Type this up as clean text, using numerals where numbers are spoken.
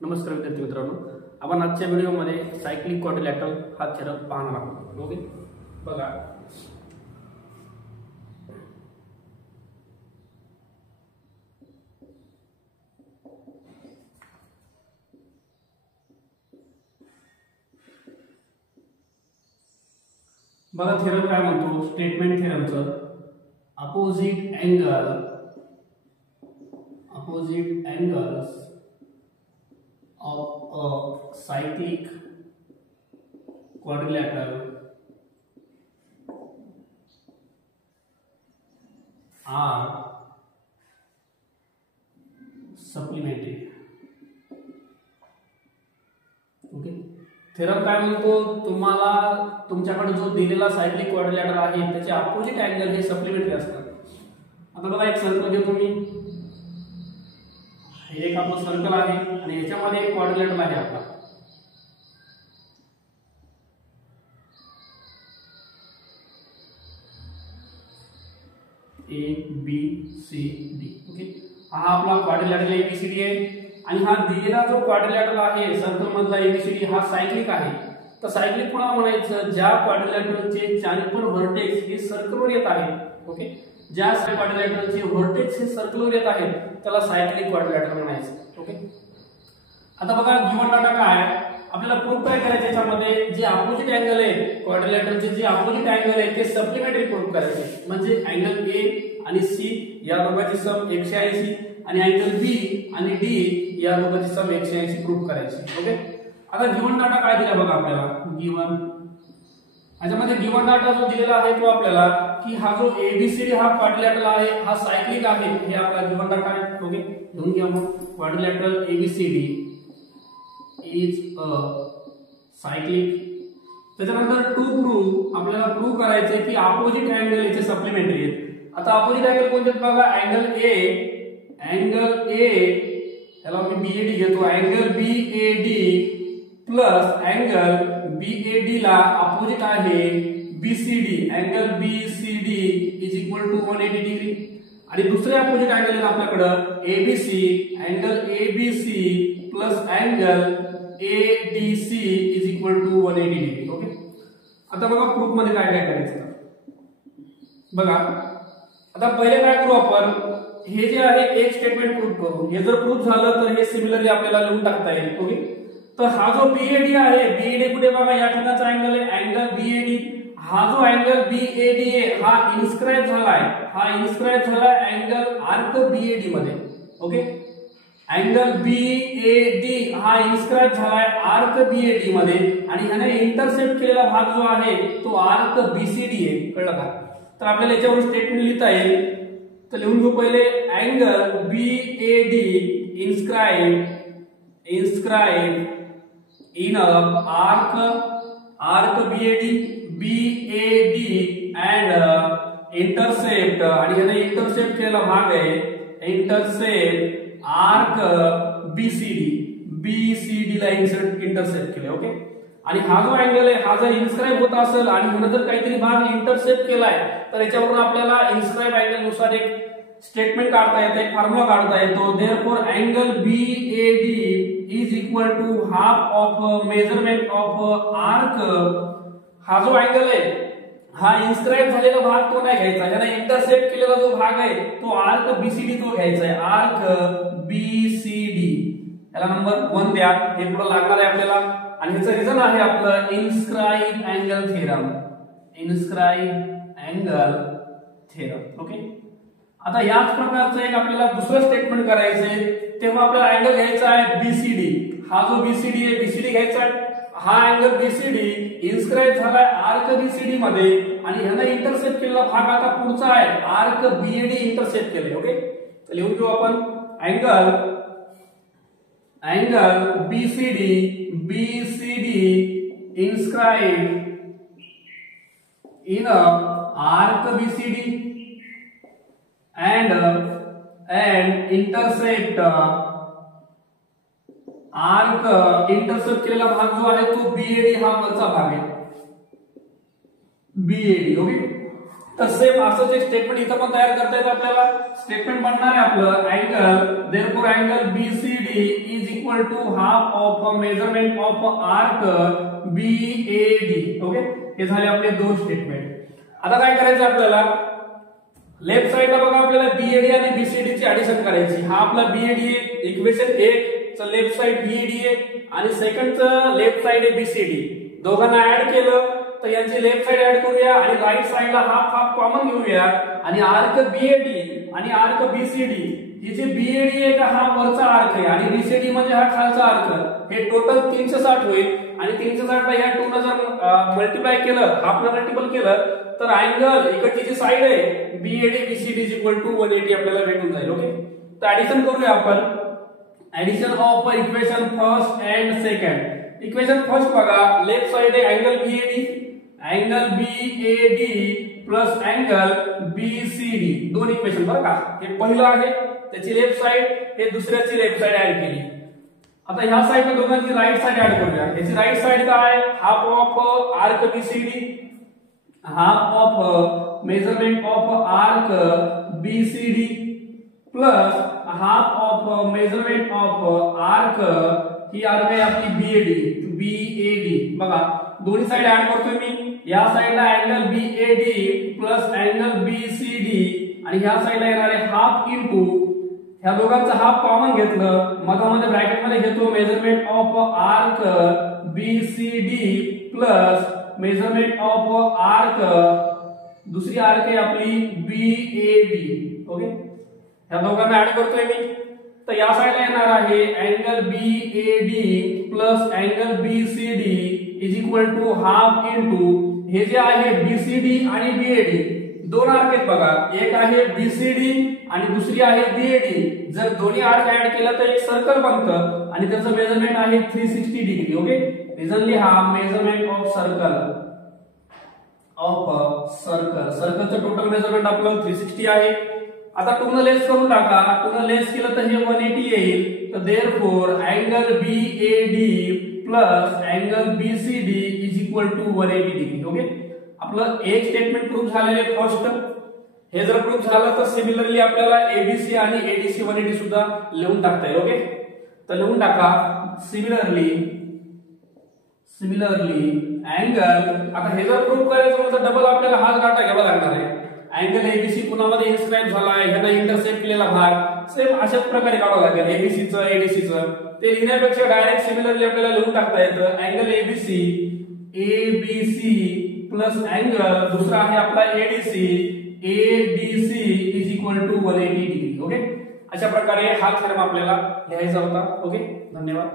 नमस्कार विद्यार्थी मित्रांनो, आपण आजच्या व्हिडिओमध्ये सायक्लिक क्वाड्रिलॅटरल हा थेरम पाहणार आहोत. ओके, बघा बघा थेरम काय म्हणतो. स्टेटमेंट थेरमचं opposite angles of a cyclic quadrilateral are supplementary. Okay, theorem काय म्हणतो, तुम्हाला तुमच्याकडे जो दिलेला सायक्लिक क्वाड्रिलॅटरल आहे त्याचे अपोजिट अँगल हे सप्लिमेंटरी असतात. आता बघा एक सर्कल घेतो मी, एक आपलं सर्कल आहे आणि याच्यामध्ये एक क्वाड्रिलॅटरल आहे आपला. A B C D. Okay, हा आपला क्वाड्रिलॅटरल एबीसीडी आहे आणि हा दिलेला जो क्वाड्रिलॅटरल आहे सर्कल मधला एबीसीडी हा सायक्लिक आहे. तर सायक्लिक कोणाला म्हणायचं, ज्या क्वाड्रिलॅटरलचे चारी पण व्हर्टेक्स हे सर्कलवर येत आहे. ओके, ज्या क्वाड्रिलॅटरलचे व्हर्टेक्स हे सर्कलवर येत आहेत त्याला सायक्लिक क्वाड्रिलॅटरल म्हणायचं. ओके, आता बघा गिवन डाटा काय आहे, आपल्याला प्रूफ काय करायचं, याच्यामध्ये जे अपोजिट अँगल आहे क्वाड्रिलॅटरलचे जे अपोजिट अँगल आहे ते सप्लिमेंटरी प्रूफ करायचे. म्हणजे अँगल ए आणि सी या दोघांची सम 180 आणि अँगल बी आणि डी या दोघांची सम 180 प्रूफ करायची. ओके, आता गिवन डाटा काय दिला बघा आपल्याला. याच्यामध्ये गिवन डाटा जो दिलेला आहे तो आपल्याला की हा जो एबीसीडी हा क्वाड्रिलॅटरल आहे हा सायक्लिक आहे, हे आपला गिवन डाटा आहे. ओके, घेऊन घ्या मग. Quadrilateral ABCD is a cyclic. त्याच्यानंतर टू प्रूव्ह आपल्याला प्रूव्ह करायचे की अपोजिट अँगल याचे सप्लिमेंटरी आहेत. आता अपोजिट अँगल कोणते बघा, अँगल ए याला मी बीएडी घेतो, angle BAD plus angle BAD ला अपोजिट आहे BCD, angle BCD is equal to 180 degree. आणि दुसरे अपोजिट अँगल आहे आपल्याकडे ABC, angle ABC plus angle ADC is equal to 180 degree. Okay, आता बघा प्रूफ मध्ये काय काय करायचं बघा. आता पहिले काय करू आपण, हे जे आहे एक स्टेटमेंट प्रूफ करू. हे जर प्रूफ झालं तर हे सिमिलरली आपल्याला लिहून टाकता येईल. ओके, तर हा जो बीएडी आहे, बीएडी कुठे बघा या ठिकाणचा अँगल आहे अँगल बीएडी. हा जो अँगल बीएडी आहे हा इन्स्क्राइब झालाय, अँगल आर्क बीएडी मध्ये. ओके, अँगल बीएडी हा इन्स्क्राइब झालाय आर्क बीएडी मध्ये आणि ह्याने इंटरसेप्ट केलेला भाग जो आहे तो आर्क बीसीडी आहे. कळलं का? तर आपल्याला याच्यावर स्टेटमेंट लिहिता येईल. तर लिहून घेऊ पहिले, angle BAD inscribe in a arc BAD and intercept आणि याने इंटरसेप्ट केलेला भाग आहे इंटरसेप्ट आर्क BCD ला इंटरसेप्ट केले. ओके, आणि हा जो अँगल आहे हा जर इन्स्क्राइब होत असेल आणि ह्याने जर काहीतरी भाग इंटरसेप्ट केलाय तर याच्यावरून आपल्याला इन्स्क्राइब अँगल नुसार एक स्टेटमेंट काढता येतं, एक फॉर्म्युला काढता येतो. Therefore angle BAD is equal to half of measurement of arc. हा जो अँगल आहे हा इन्स्क्राइब झालेला भाग तो नाही घ्यायचा, याला इंटरसेप्ट केलेला जो भाग आहे तो आर्क बीसीडी तो घ्यायचा आहे, आर्क बीसीडी. याला नंबर 1 द्या, हे पुढे लागणार आहे आपल्याला. आणि ह्याचं रिझन आहे आपलं इन्स्क्राइब अँगल थेरम. ओके, आता याच प्रकारचं एक आपल्याला दुसरं स्टेटमेंट करायचंय. तेव्हा आपल्याला अँगल घ्यायचा आहे बीसीडी. हा जो बीसीडी आहे बीसीडी घ्यायचा आहे. हा अँगल बीसीडी इन्स्क्राइब झालाय आर्क बीसीडी मध्ये आणि ह्याने इंटरसेप्ट केलेला भाग आता पुढचा आहे आर्क बीएडी इंटरसेप्ट केले. ओके, तर लिहून घेऊ आपण angle BCD inscribe in arc BCD and intercept arc intercept केलेला भाग जो आहे तो बीएडी हा वरचा भाग आहे बीएडी. ओके, तर सेम असंच एक स्टेटमेंट इथं पण तयार करता येतं आपल्याला. स्टेटमेंट बनणार आहे आपलं angle therefore angle BCD is equal to half of measurement of arc BAD. Okay, हे झाले आपले दोन स्टेटमेंट. आता काय करायचं आपल्याला, लेफ्ट साइडला बघा आपल्याला BAD आणि BCD ची ऍडिशन करायची. हा आपला BAD आहे, इक्वेशन 1 चं लेफ्ट साइड BAD आहे आणि सेकंडचं लेफ्ट साइड आहे BCD. दोघांना ऍड केलं तर यांची लेफ्ट साइड ऍड करूया आणि राईट साइडला हाफ हाफ कॉमन घेऊया आणि आर्क BAD आणि आर्क BCD, ही जी BAD आहे का हा वरचा आर्क आहे आणि BCD म्हणजे हा खालचा आर्क, हे टोटल 360 होईल आणि 360 ला या 2 ने जर मल्टिप्लाय केलं, हाफला मल्टिपल केलं तर अँगल इकडची जी साइड आहे BAD BCD is equal to 180 आपल्याला भेटून जाईल. ओके, तर ऍडिशन करूया आपण. Addition of equation first and second. Equation first बघा, लेफ्ट साइड आहे angle BAD plus angle BCD, दोन इक्वेशन बरं का. हे पहिलं आहे त्याची लेफ्ट साइड, हे दुसऱ्याची लेफ्ट साइड ऍड केली. आता ह्या साइडला दोघांची राईट साइड ऍड करूया. याची राईट साइड काय, half of arc BCD, half of measurement of arc BCD plus half of measurement of arc, he arc आहे आपली BAD. बघा दोन्ही साइड ऍड करतोय मी. या साइडला angle BAD plus angle BCD आणि ह्या साइडला येणार आहे हाफ इनटू, ह्या दोघांचा हाफ कॉमन घेतलं, मधामध्ये ब्रॅकेट मध्ये घेतो measurement of arc BCD plus measurement of arc, दुसरी आर्क आहे आपली BAD. ओके, ह्या दोघांना ऍड करतोय मी. तर या साइडला येणार आहे angle BAD plus angle BCD is equal to half into, हे जे आहे BCD आणि BAD दोन आर्क आहेत बघा, एक आहे BCD आणि दुसरी आहे BAD. जर दोन्ही आर्क ऍड केलं तर एक सर्कल बनतं आणि त्याचं मेजरमेंट आहे 360 डिग्री. ओके, रिझन लिहा मेजरमेंट ऑफ सर्कलचं टोटल मेजरमेंट आपलं 360 आहे. आता 2 ने लेस करून टाका, 2 ने लेस केलं तर हे 180 येईल. तर therefore angle BAD plus angle BCD is equal to 180 degree. Okay, आपलं एक स्टेटमेंट प्रूव्ह झालेले फर्स्ट. हे जर प्रूव्ह झालं तर सिमिलरली आपल्याला ABC आणि ADC 180 सुद्धा लिहून टाकता येईल. ओके, तर लिहून टाका सिमिलरली अँगल. आता हे जर प्रूव्ह करायचं तर डबल आपल्याला हाच डाटा घ्यावा लागणार आहे. अँगल ABC कुणामध्ये इन्स्क्राइब झालाय, ह्याला इंटरसेप्ट केलेला भाग सेम अशाच प्रकारे काढावं लागेल. ABCचं ADCचं ते लिहिण्यापेक्षा डायरेक्ट सिमिलरली आपल्याला लिहून टाकता येतं. अँगल ABC प्लस अँगल दुसरा आहे आपला ADC is equal to 180 degree. Okay, अशा प्रकारे हा थेरम आपल्याला लिहायचा होता. ओके, धन्यवाद.